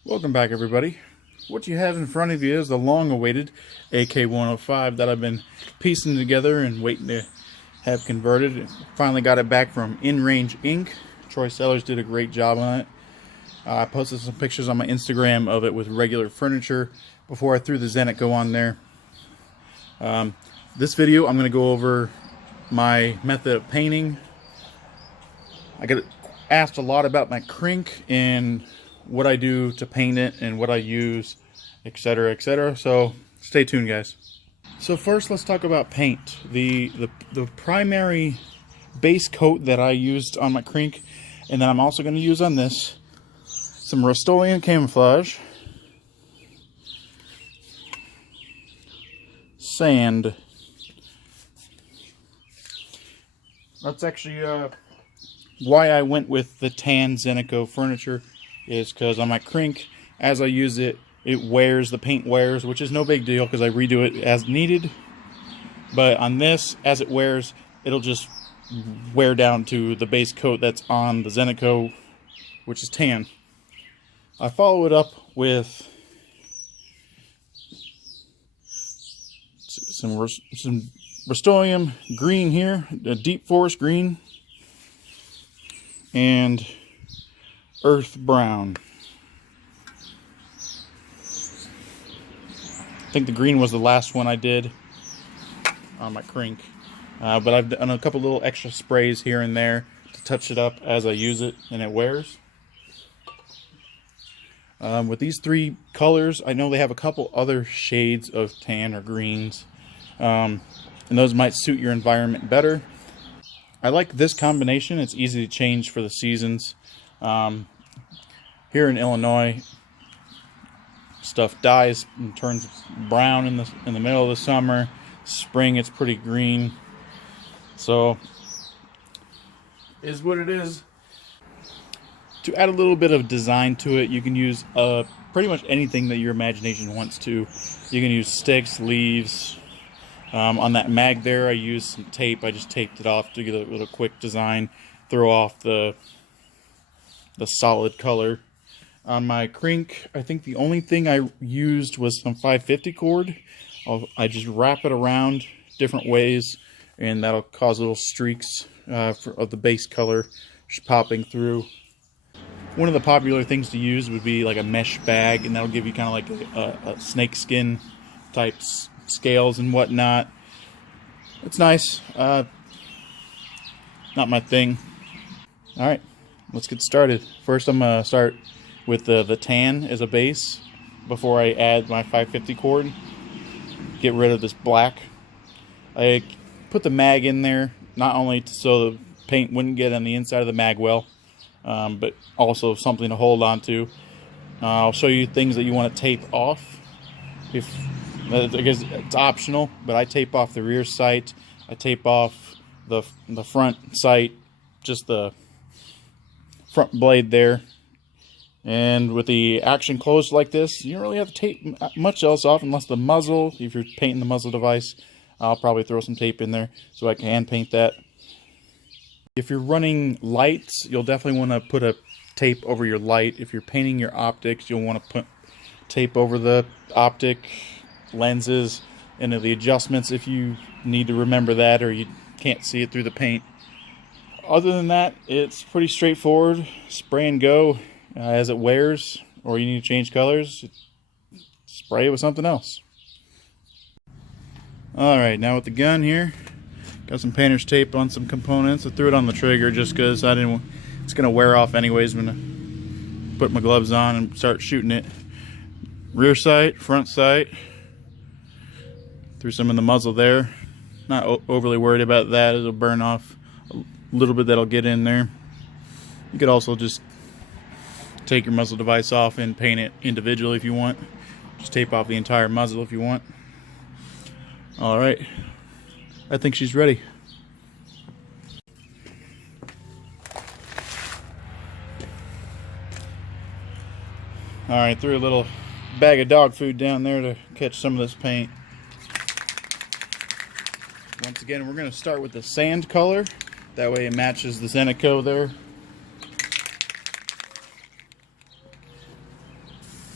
Welcome back, everybody. What you have in front of you is the long-awaited AK-105 that I've been piecing together and waiting to have converted. Finally got it back from In Range Inc. Troy Sellers did a great job on it. I posted some pictures on my Instagram of it with regular furniture before I threw the Zenico on there. This video, I'm going to go over my method of painting. I get asked a lot about my crink and what I do to paint it and what I use, etc., etc. So stay tuned, guys. So first, let's talk about paint. The primary base coat that I used on my crink, and then I'm also going to use on this, some Rust-Oleum camouflage, sand. That's actually why I went with the tan Zenico furniture, is because on my crink, as I use it, it wears, the paint wears, which is no big deal because I redo it as needed. But on this, as it wears, it'll just wear down to the base coat that's on the Zenico, which is tan. I follow it up with some Rust-Oleum green here, a deep forest green, and earth brown. I think the green was the last one I did on my crink, but I've done a couple little extra sprays here and there to touch it up as I use it and it wears. With these three colors, I know they have a couple other shades of tan or greens, and those might suit your environment better. I like this combination. It's easy to change for the seasons. Here in Illinois, stuff dies and turns brown in the middle of the summer. Spring, it's pretty green. So, is what it is. To add a little bit of design to it, you can use pretty much anything that your imagination wants to. You can use sticks, leaves. On that mag there, I used some tape. I just taped it off to get a little quick design, throw off the solid color. On my crink, I think the only thing I used was some 550 cord. I just wrap it around different ways, and that'll cause little streaks of the base color just popping through. One of the popular things to use would be like a mesh bag, and that'll give you kind of like a snake skin type scales and whatnot. It's nice. Not my thing. Alright, let's get started. First, I'm going to start with the tan as a base before I add my 550 cord. Get rid of this black. I put the mag in there not only so the paint wouldn't get on the inside of the mag well, but also something to hold on to. I'll show you things that you want to tape off. I guess it's optional, but I tape off the rear sight. I tape off the front sight, just the front blade there. And with the action closed like this, you don't really have to tape much else off unless the muzzle. If you're painting the muzzle device, I'll probably throw some tape in there so I can paint that. If you're running lights, you'll definitely want to put a tape over your light. If you're painting your optics, you'll want to put tape over the optic lenses and the adjustments if you need to remember that or you can't see it through the paint. Other than that, it's pretty straightforward. Spray and go as it wears, or you need to change colors, spray it with something else. Alright, now with the gun here, got some painter's tape on some components. I threw it on the trigger just because I didn't. It's going to wear off anyways when I put my gloves on and start shooting it. Rear sight, front sight. Threw some in the muzzle there. Not overly worried about that. It'll burn off a little bit that'll get in there. You could also just take your muzzle device off and paint it individually if you want. Just tape off the entire muzzle if you want. Alright. I think she's ready. Alright, threw a little bag of dog food down there to catch some of this paint. Once again, we're going to start with the sand color. That way it matches the Zenico there.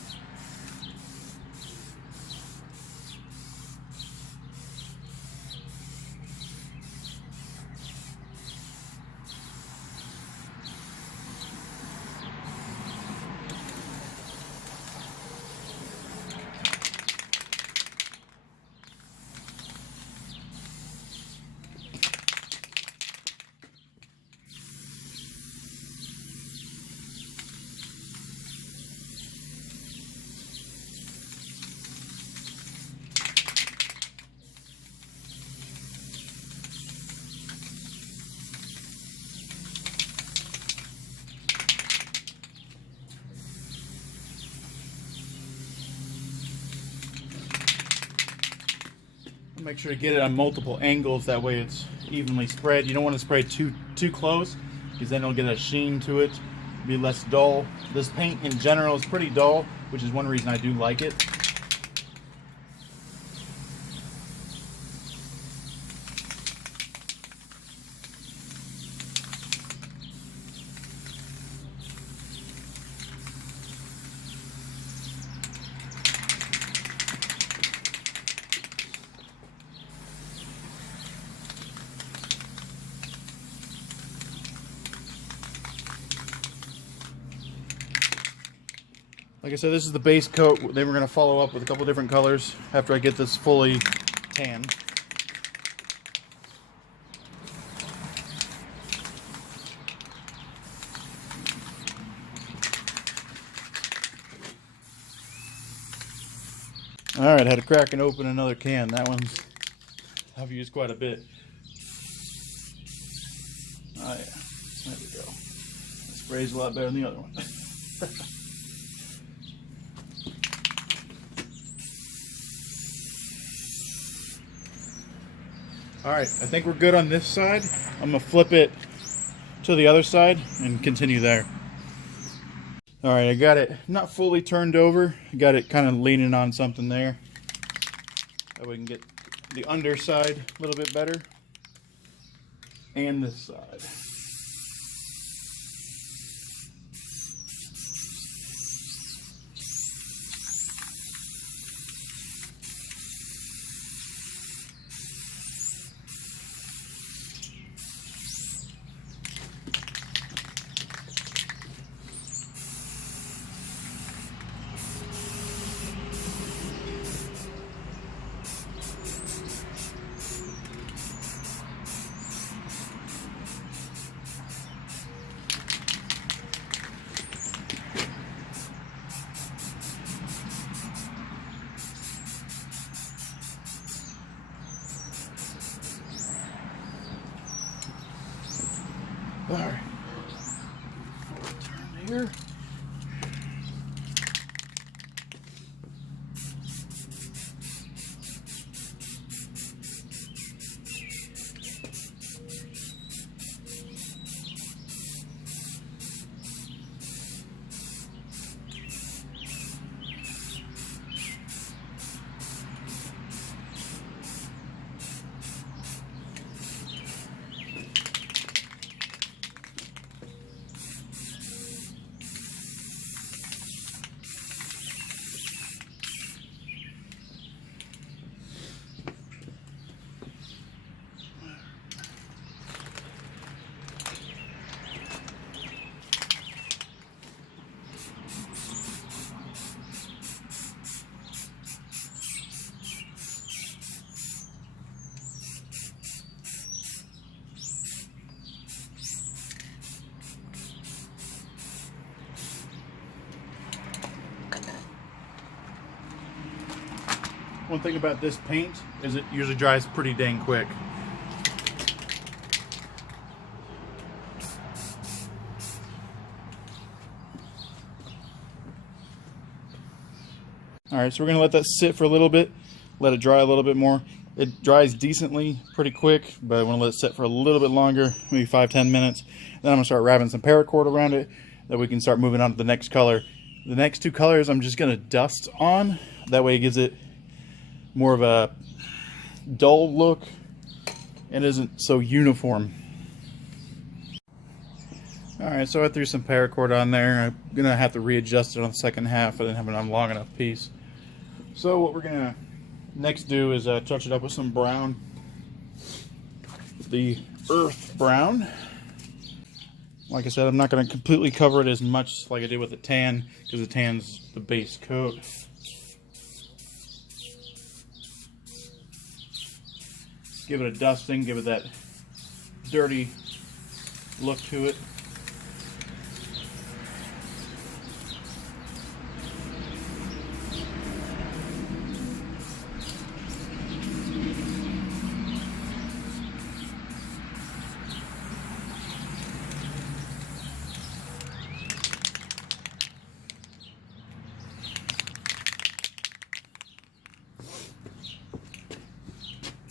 Make sure to get it on multiple angles, that way it's evenly spread. You don't want to spray too close, because then it'll get a sheen to it, be less dull. This paint in general is pretty dull, which is one reason I do like it. Like I said, this is the base coat. Then we're going to follow up with a couple different colors after I get this fully tan. Alright, I had to crack and open another can. That one's I've used quite a bit. Oh yeah, there we go. It sprays a lot better than the other one. Alright, I think we're good on this side. I'm going to flip it to the other side and continue there. Alright, I got it not fully turned over. I got it kind of leaning on something there. That way we can get the underside a little bit better. And this side. All right, turn here. One thing about this paint is it usually dries pretty dang quick. Alright, so we're going to let that sit for a little bit, let it dry a little bit more. It dries decently pretty quick, but I want to let it sit for a little bit longer, maybe 5-10 minutes. Then I'm going to start wrapping some paracord around it, that we can start moving on to the next color. The next two colors I'm just going to dust on, that way it gives it more of a dull look and isn't so uniform. Alright, so I threw some paracord on there. I'm gonna have to readjust it on the second half. I didn't have it on a long enough piece. So what we're gonna next do is touch it up with some brown. The earth brown. Like I said, I'm not gonna completely cover it as much like I did with the tan, because the tan's the base coat. Give it a dusting, give it that dirty look to it.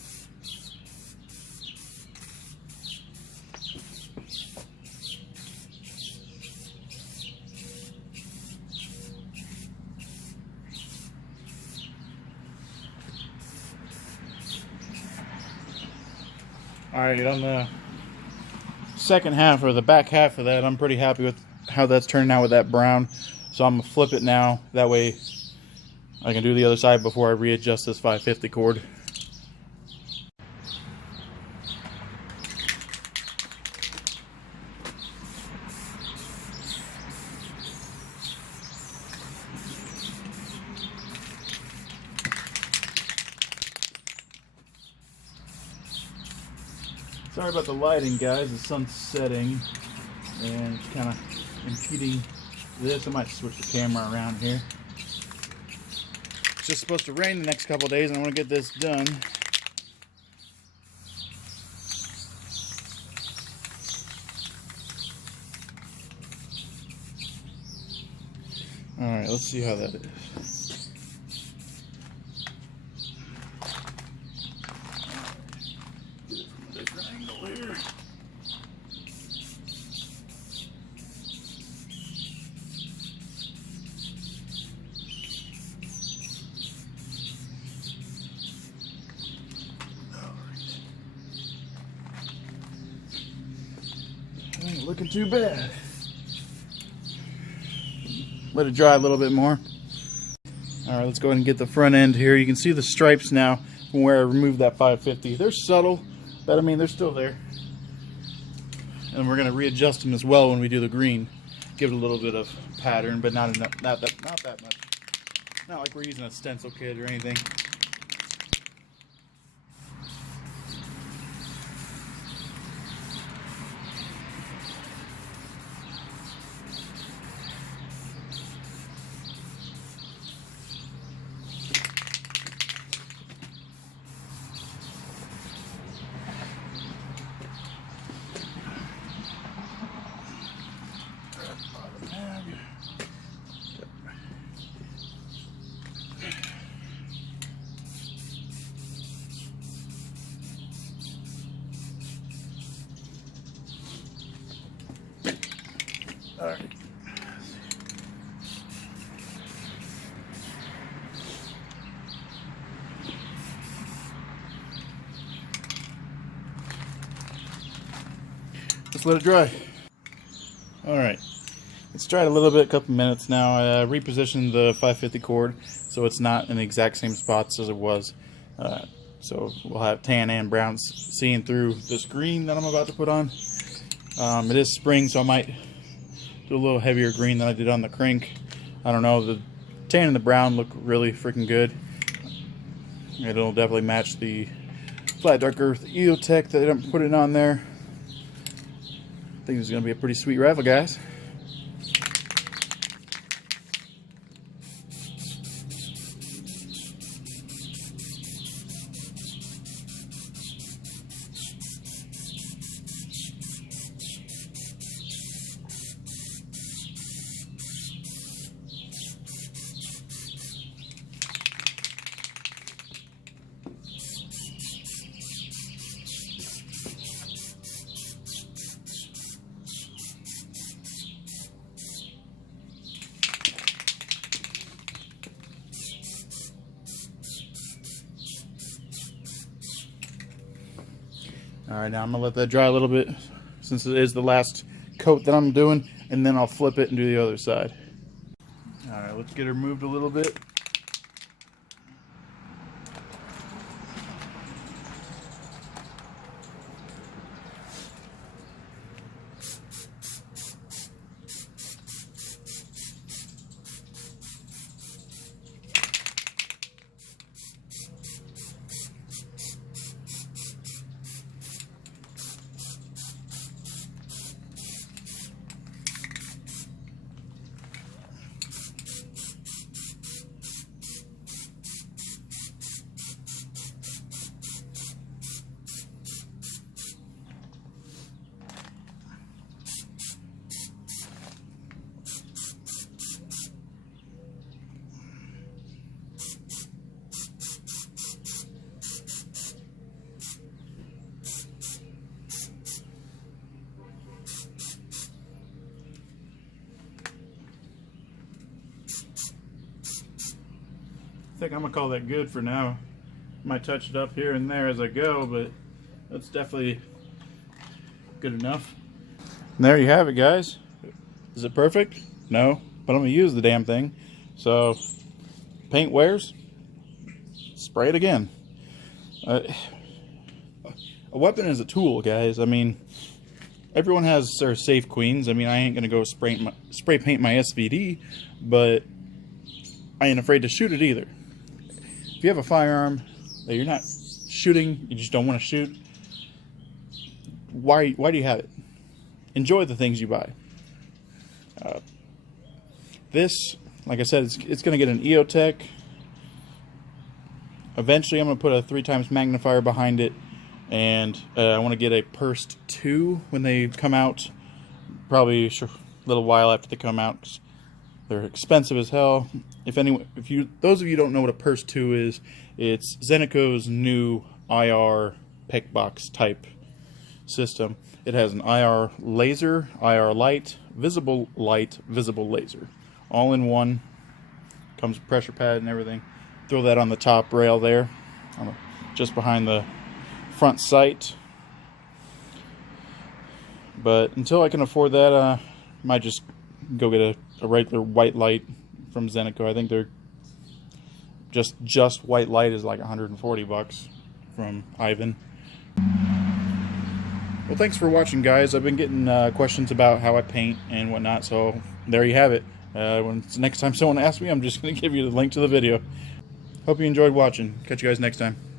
Alright, on the second half, or the back half of that, I'm pretty happy with how that's turning out with that brown. So I'm going to flip it now. That way I can do the other side before I readjust this 550 cord. Sorry about the lighting, guys. The sun's setting and it's kind of impeding this. I might switch the camera around here. It's just supposed to rain the next couple days and I want to get this done. Alright, let's see how that is. Ain't looking too bad. Let it dry a little bit more. Alright, let's go ahead and get the front end here. You can see the stripes now from where I removed that 550. They're subtle, but I mean they're still there. And we're going to readjust them as well when we do the green. Give it a little bit of pattern, but not enough, not that much. Not like we're using a stencil kit or anything. All right. Just let it dry. All right. It's dried a little bit, a couple minutes now. I repositioned the 550 cord so it's not in the exact same spots as it was. So we'll have tan and brown seeing through this green that I'm about to put on. It is spring, so I might do a little heavier green than I did on the crank. I don't know, the tan and the brown look really freaking good. It'll definitely match the Flat Dark Earth EOTech that I'm putting on there. I think it's going to be a pretty sweet rifle, guys. Alright, now I'm going to let that dry a little bit since it is the last coat that I'm doing, and then I'll flip it and do the other side. Alright, let's get her moved a little bit. I think I'm gonna call that good for now. Might touch it up here and there as I go, but That's definitely good enough. And there you have it, guys. Is it perfect? No, but I'm gonna use the damn thing. So, paint wears, spray it again. A weapon is a tool, guys. I mean, everyone has their safe queens. I mean, I ain't gonna go spray paint my SVD, but I ain't afraid to shoot it either. If you have a firearm that you're not shooting, you just don't want to shoot, why do you have it? Enjoy the things you buy. This, like I said, it's going to get an EOTech. Eventually, I'm going to put a 3x magnifier behind it, and I want to get a Purst 2 when they come out. Probably a little while after they come out, 'cause they're expensive as hell. Those of you who don't know what a Purst 2 is, it's Zeniko's new IR pick box type system. It has an IR laser, IR light, visible laser, all in one. Comes with pressure pad and everything. Throw that on the top rail there, just behind the front sight. But until I can afford that, I might just go get a regular white light from Zeniko. I think they're just white light is like 140 bucks from Ivan. Well, thanks for watching, guys. I've been getting questions about how I paint and whatnot, so there you have it. Next time someone asks me, I'm just going to give you the link to the video. Hope you enjoyed watching. Catch you guys next time.